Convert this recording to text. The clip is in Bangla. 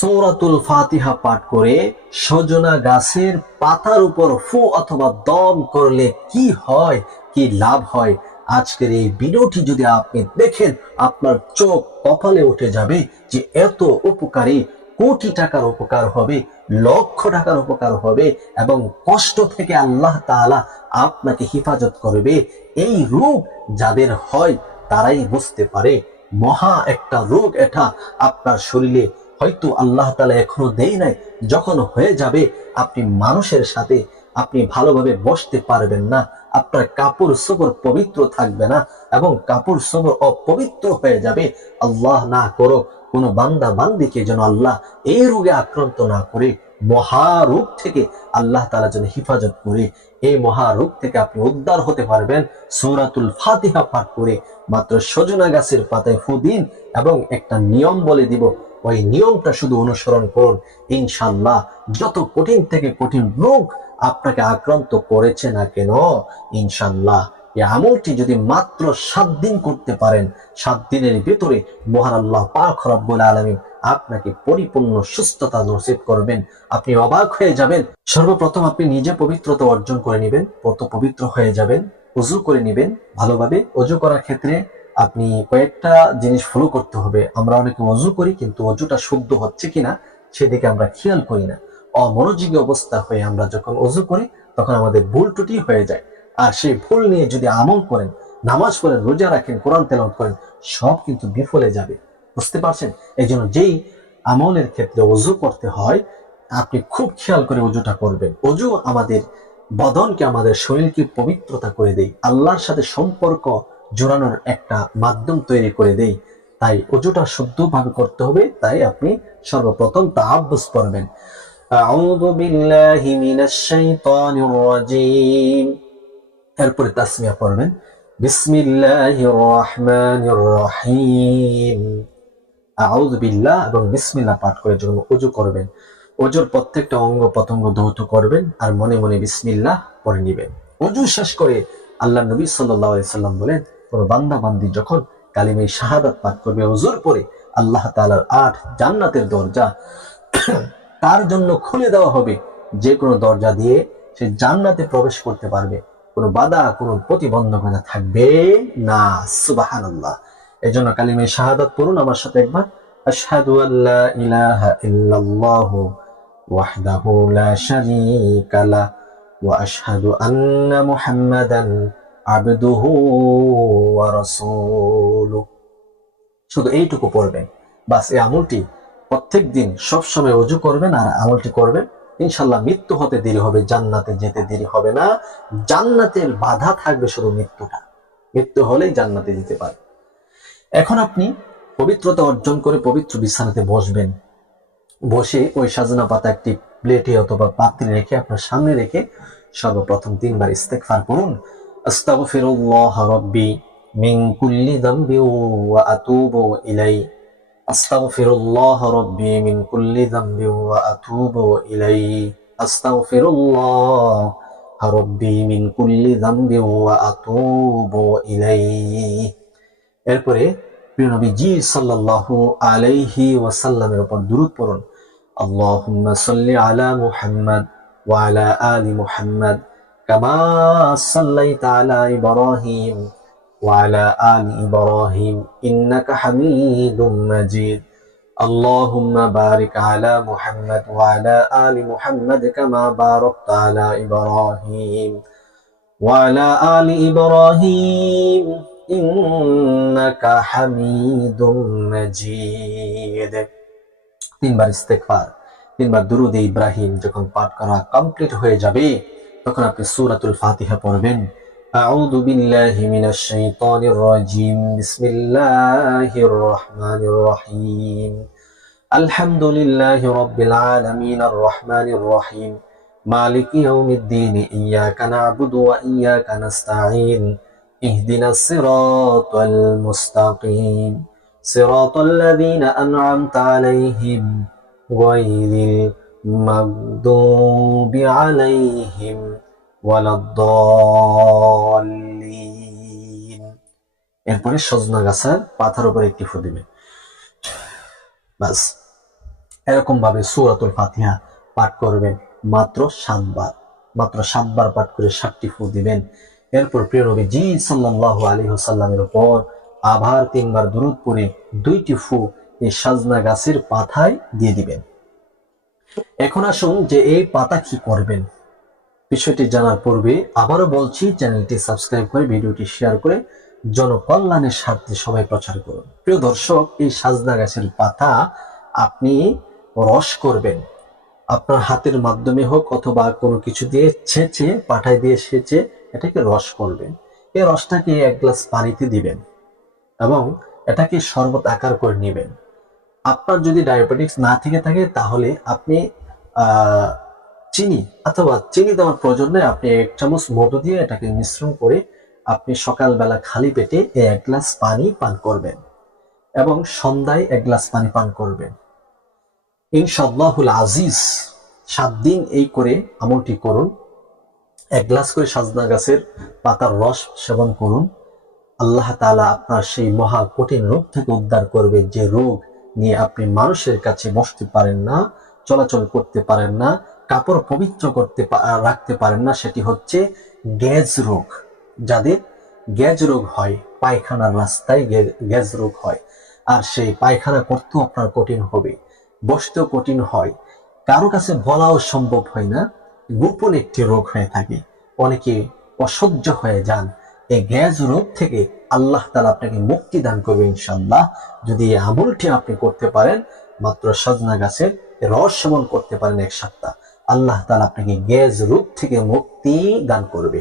সূরাতুল ফাতিহা পাঠ করে সজনা গাছের পাতার উপর ফু অথবা দম করলে কি হয়, কি লাভ হয়, আজকের এই ভিডিওটি যদি আপনি দেখেন আপনার চোখ কপালে উঠে যাবে যে এত উপকারী, কোটি টাকার উপকার হবে, লক্ষ টাকার উপকার হবে এবং কষ্ট থেকে আল্লাহ তাআলা আপনাকে হেফাজত করবে। এই রোগ যাদের হয় তারাই বুঝতে পারে মহা একটা রোগ এটা আপনার শরীরে হয়তো আল্লাহ তাআলা এখনো দেয় নাই। যখন হয়ে যাবে আপনি মানুষের সাথে আপনি ভালোভাবে বসতে পারবেন না, আপনার কাপড় চোপড় পবিত্র থাকবে না এবং কাপড় চোপড় অপবিত্র হয়ে যাবে। আল্লাহ না করো কোনো বান্দা বান্দিকে যেন আল্লাহ এই রোগে আক্রান্ত না করে, মহারোগ থেকে আল্লাহ তাআলা যেন হেফাজত করে। এই মহারোগ থেকে আপনি উদ্ধার হতে পারবেন সূরাতুল ফাতিহা পাঠ করে। মাত্র সজনা গাছের পাতায় ফু দিন এবং একটা নিয়ম বলে দিব, ওই নিয়মটা শুধু অনুসরণ করুন। ইনশাআল্লাহ যত কঠিন থেকে কঠিন রোগ আপনাকে আক্রান্ত করেছে না কেন, ইনশাআল্লাহ এই আমলটি যদি মাত্র 7 দিন করতে পারেন, 7 দিনের ভিতরে মহান আল্লাহ পাক রব্বুল আলামিন আপনাকে পরিপূর্ণ সুস্থতা নসিব করবেন। আপনি অবাক হয়ে যাবেন। সর্বপ্রথম আপনি নিজে পবিত্রতা অর্জন করে নেবেন, পবিত্র হয়ে যাবেন, ওযু করে নেবেন ভালোভাবে। ওযু করার ক্ষেত্রে আপনি কয়েকটা জিনিস ফলো করতে হবে। আমরা অনেকে ওযু করি কিন্তু ওযুটা শুদ্ধ হচ্ছে কিনা সেদিকে আমরা খেয়াল করি না। অমনোযোগী অবস্থা হয়ে আমরা যখন ওযু করি তখন আমাদের ভুল ত্রুটি হয়ে যায়। আর সেই ভুল নিয়ে যদি আমল করেন, নামাজ পড়েন, রোজা রাখেন, কোরআন তেলাওয়াত করেন, সব কিন্তু বিফলে যাবে। বুঝতে পারছেন? এই জন্য যেই আমলের ক্ষেত্রে ওযু করতে হয় আপনি খুব খেয়াল করে ওযুটা করবেন। ওযু আমাদের বদনকে, আমাদের শরীরকে পবিত্রতা করে দেয়, আল্লাহর সাথে সম্পর্ক জোড়ানোর একটা মাধ্যম তৈরি করে দেয়। তাই ওযুটা শুদ্ধভাবে করতে হবে। তাই আপনি সর্বপ্রথম তাআব্বুস পড়বেন, আউযু বিল্লাহি মিনাশ শাইতানির রাজীম। এরপরে তাসমিয়া পড়বেন, বিসমিল্লাহির রহমানির রহিম। আউযু বিল্লাহ এবং বিসমিল্লাহ পাঠ করে যখন ওযু করবেন, ওযুর প্রত্যেকটা অঙ্গ প্রত্যঙ্গ ধৌত করবেন আর মনে মনে বিসমিল্লাহ পড়ে নেবেন। ওযু শেষ করে আল্লাহ নবী সাল্লাল্লাহু আলাইহি সাল্লাম বলেন, কোন বান্দা বান্দি যখন কালিমে শাহাদাত পাঠ করবে ওযুর পরে, আল্লাহ তাআলার 8 জান্নাতের দরজা তার জন্য খুলে দেওয়া হবে। যে কোনো দরজা দিয়ে সে জান্নাতে প্রবেশ করতে পারবে, কোনো বাধা, কোনো প্রতিবন্ধকতা থাকবে না। সুবহানাল্লাহ। এজন্য কালিমে শাহাদাত পড়ুন আমার সাথে একবার, আশহাদু আল্লা ইলাহা ইল্লাল্লাহু ওয়াহদাহু লা শারীকা লা ওয়া আশহাদু আন্না মুহাম্মাদান আবদুহু ওয়া রাসূলুহু। শুধু এইটুকু পড়বেন, বাস। এই আমলটি প্রত্যেকদিন সবসময় ওযু করবেন আর আমলটি করবেন। ইনশাআল্লাহ মৃত্যু হতে দেরি হবে, জান্নাতে যেতে দেরি হবে না। জান্নাতের বাধা থাকবে শুধু মৃত্যুটা। মৃত্যু হলেই জান্নাতে যেতে পারে। এখন আপনি পবিত্রতা অর্জন করে পবিত্র বিছানাতে বসবেন। বসে ওই সাজনা পাতা একটি প্লেটে অথবা পাত্রে রেখে আপনার সামনে রেখে সর্বপ্রথম 3 বার ইস্তেগফার করুন। আস্তাগফিরুল্লাহ রাব্বি মিন কুল্লি যামবি ওয়া আতুবু ইলাইহি। আস্তাগফিরুল্লাহ রাব্বি মিন কুল্লি যামবি ওয়া আতুবু ইলাইহি। আস্তাগফিরুল্লাহ রাব্বি মিন কুল্লি যামবি ওয়া আতুবু ইলাইহি। এরপরে প্রিয় নবীজি সাল্লাল্লাহু আলাইহি ওয়াসাল্লামের উপর দুরূদ পড়ুন। আল্লাহুম্মা সাল্লি আলা মুহাম্মাদ ওয়া আলা আলি মুহাম্মাদ কামা সাল্লাইতা আলা ইব্রাহিম ওয়া আলা আলি ইব্রাহিম ইন্নাকা হামিদুম মাজিদ। আল্লাহুম্মা বারিক আলা মুহাম্মাদ ওয়া আলা আলি মুহাম্মাদ কামা বারাকতা আলা ইব্রাহিম ওয়া আলা আলি ইব্রাহিম ইন্নাকা হামিদুম মাজিদ। 3 বার ইস্তেগফার, 3 বার দুরূদ ইব্রাহিম যখন পাঠ করা কমপ্লিট হয়ে যাবে তখন আপনি সূরাতুল ফাতিহা পড়বেন। আউযু বিল্লাহি মিনাশ শাইতানির রাজীম। বিসমিল্লাহির রহমানির রহিম। আলহামদুলিল্লাহি রাব্বিল আলামিন আর রহমানির রহিম মালিকি ইয়াউমিদ্দিন ইয়্যাকা না'বুদু ওয়া ইয়্যাকা নাস্তাঈন اهدنا الصراط المستقيم صراط الذين أنعمت عليهم غير المغضوب عليهم ولا الضالين। এরপরে সজনা গাছের পাতার উপর একটি ফু দিবেন, বাস। এরকম ভাবে সূরাতুল ফাতিহা পাঠ করবেন মাত্র 7 বার পাঠ করে 7টি ফু দিবেন। এরপর প্রিয় নবী জি সাল্লাল্লাহু আলাইহি ওয়াসাল্লামের উপর আবার 3 বার দুরূদ পড়ে 2টি ফু এই সাজনা গাছের পাতায় দিয়ে দিবেন। এখন আসুন যে এই পাতা কি করবেন, বিষয়টি জানার পূর্বে আবারও বলছি, চ্যানেলটি সাবস্ক্রাইব করে ভিডিওটি শেয়ার করে জনকল্যাণের স্বার্থে সবাই প্রচার করুন। প্রিয় দর্শক, এই সাজনা গাছের পাতা আপনি রস করবেন, আপনার হাতের মাধ্যমে হোক অথবা কোনো কিছু দিয়ে ছেঁচে, পাটায় দিয়ে সেচে এটাকে রস করবেন। এই রসটাকে 1 গ্লাস পানিতে দিবেন এবং এটাকে শরবত আকার করে নেবেন। আপনার যদি ডায়াবেটিস না থেকে থাকে তাহলে আপনি চিনি অথবা চিনি দেওয়ার প্রয়োজন নেই, আপনি 1 চামচ মধু দিয়ে এটাকে মিশ্রণ করে আপনি সকালবেলা খালি পেটে 1 গ্লাস পানি পান করবেন এবং সন্ধ্যায় 1 গ্লাস পানি পান করবেন। ইনশাআল্লাহুল আজিজ 7 দিন এই করে আমলটি করুন। 1 গ্লাস করে সাজনা গাছের পাতার রস সেবন করুন। আল্লাহ তাআলা আপনার সেই মহা কঠিন রোগ থেকে উদ্ধার করবে, যে রোগ নিয়ে আপনি মানুষের কাছে বসতে পারেন না, চলাচল করতে পারেন না, কাপড় পবিত্র রাখতে পারেন না, সেটি হচ্ছে গ্যাস রোগ। যাদের গ্যাস রোগ হয়, পায়খানার রাস্তায় গ্যাস রোগ হয়, আর সেই পায়খানা করতেও আপনার কঠিন হবে, বসতেও কঠিন হয়, কারো কাছে বলাও সম্ভব হয় না, গোপন একটি রোগ হয়ে থাকে, অনেকে অসহ্য হয়ে যান। এই গ্যাস রোগ থেকে আল্লাহ তাআলা আপনাকে মুক্তি দান করবে ইনশাআল্লাহ, যদি এই আমলটি আপনি করতে পারেন। মাত্র সজনা গাছের রস সেবন করতে পারেন 1 সপ্তাহ, আল্লাহ তাআলা আপনাকে গ্যাস রোগ থেকে মুক্তি দান করবে।